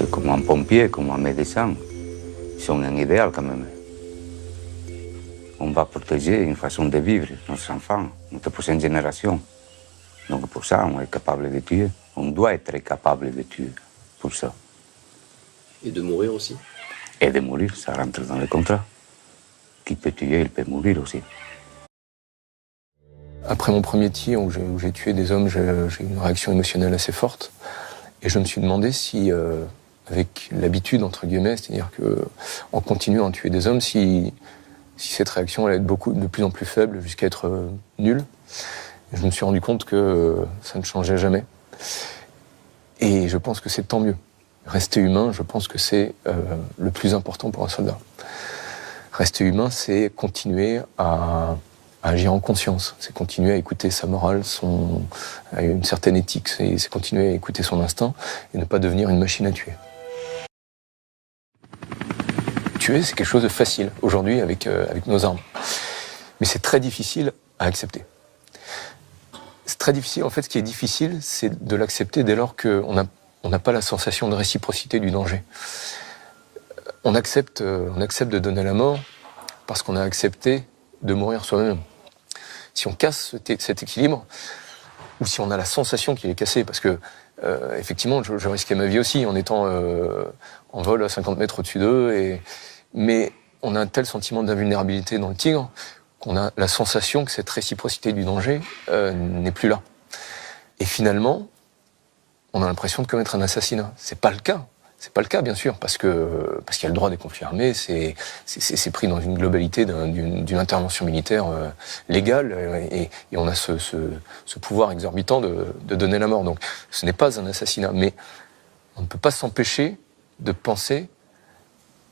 que comme un pompier, comme un médecin, ils sont un idéal quand même. On va protéger une façon de vivre, nos enfants, notre prochaine génération. Donc pour ça, on est capable de tuer. On doit être capable de tuer pour ça. Et de mourir aussi. Et de mourir, ça rentre dans le contrat. Qui peut tuer, il peut mourir aussi. Après mon premier tir où j'ai tué des hommes, j'ai eu une réaction émotionnelle assez forte. Et je me suis demandé si, avec l'habitude, entre guillemets, c'est-à-dire qu'en continuant à tuer des hommes, si cette réaction allait être de plus en plus faible jusqu'à être nulle. Et je me suis rendu compte que ça ne changeait jamais. Et je pense que c'est tant mieux. Rester humain, je pense que c'est le plus important pour un soldat. Rester humain, c'est continuer à agir en conscience, c'est continuer à écouter sa morale, une certaine éthique, c'est continuer à écouter son instinct et ne pas devenir une machine à tuer. Tuer, c'est quelque chose de facile aujourd'hui avec nos armes. Mais c'est très difficile à accepter. C'est très difficile. En fait, ce qui est difficile, c'est de l'accepter dès lors qu'on n'a pas la sensation de réciprocité du danger. On accepte de donner la mort parce qu'on a accepté de mourir soi-même. Si on casse cet équilibre, ou si on a la sensation qu'il est cassé, parce que effectivement, je risquais ma vie aussi en étant en vol à 50 mètres au-dessus d'eux, mais on a un tel sentiment d'invulnérabilité dans le Tigre qu'on a la sensation que cette réciprocité du danger n'est plus là. Et finalement, on a l'impression de commettre un assassinat. C'est pas le cas. C'est pas le cas, bien sûr, parce qu'il y a le droit des conflits armés, c'est pris dans une globalité d'une intervention militaire légale, et on a ce pouvoir exorbitant de donner la mort. Donc ce n'est pas un assassinat, mais on ne peut pas s'empêcher de penser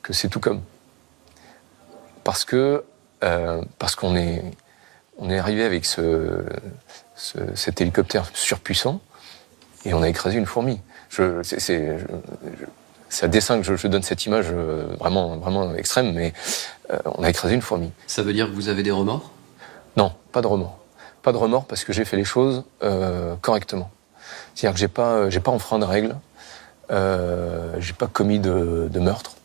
que c'est tout comme. Parce qu'on est arrivé avec cet hélicoptère surpuissant, et on a écrasé une fourmi. C'est à dessein que je donne cette image vraiment, vraiment extrême, mais on a écrasé une fourmi. Ça veut dire que vous avez des remords ? Non, pas de remords. Pas de remords parce que j'ai fait les choses correctement. C'est-à-dire que j'ai pas enfreint de règles, j'ai pas commis de meurtre.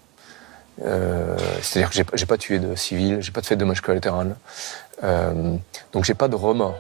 C'est-à-dire que j'ai pas tué de civils, j'ai pas fait de dommages collatéraux. Donc j'ai pas de remords.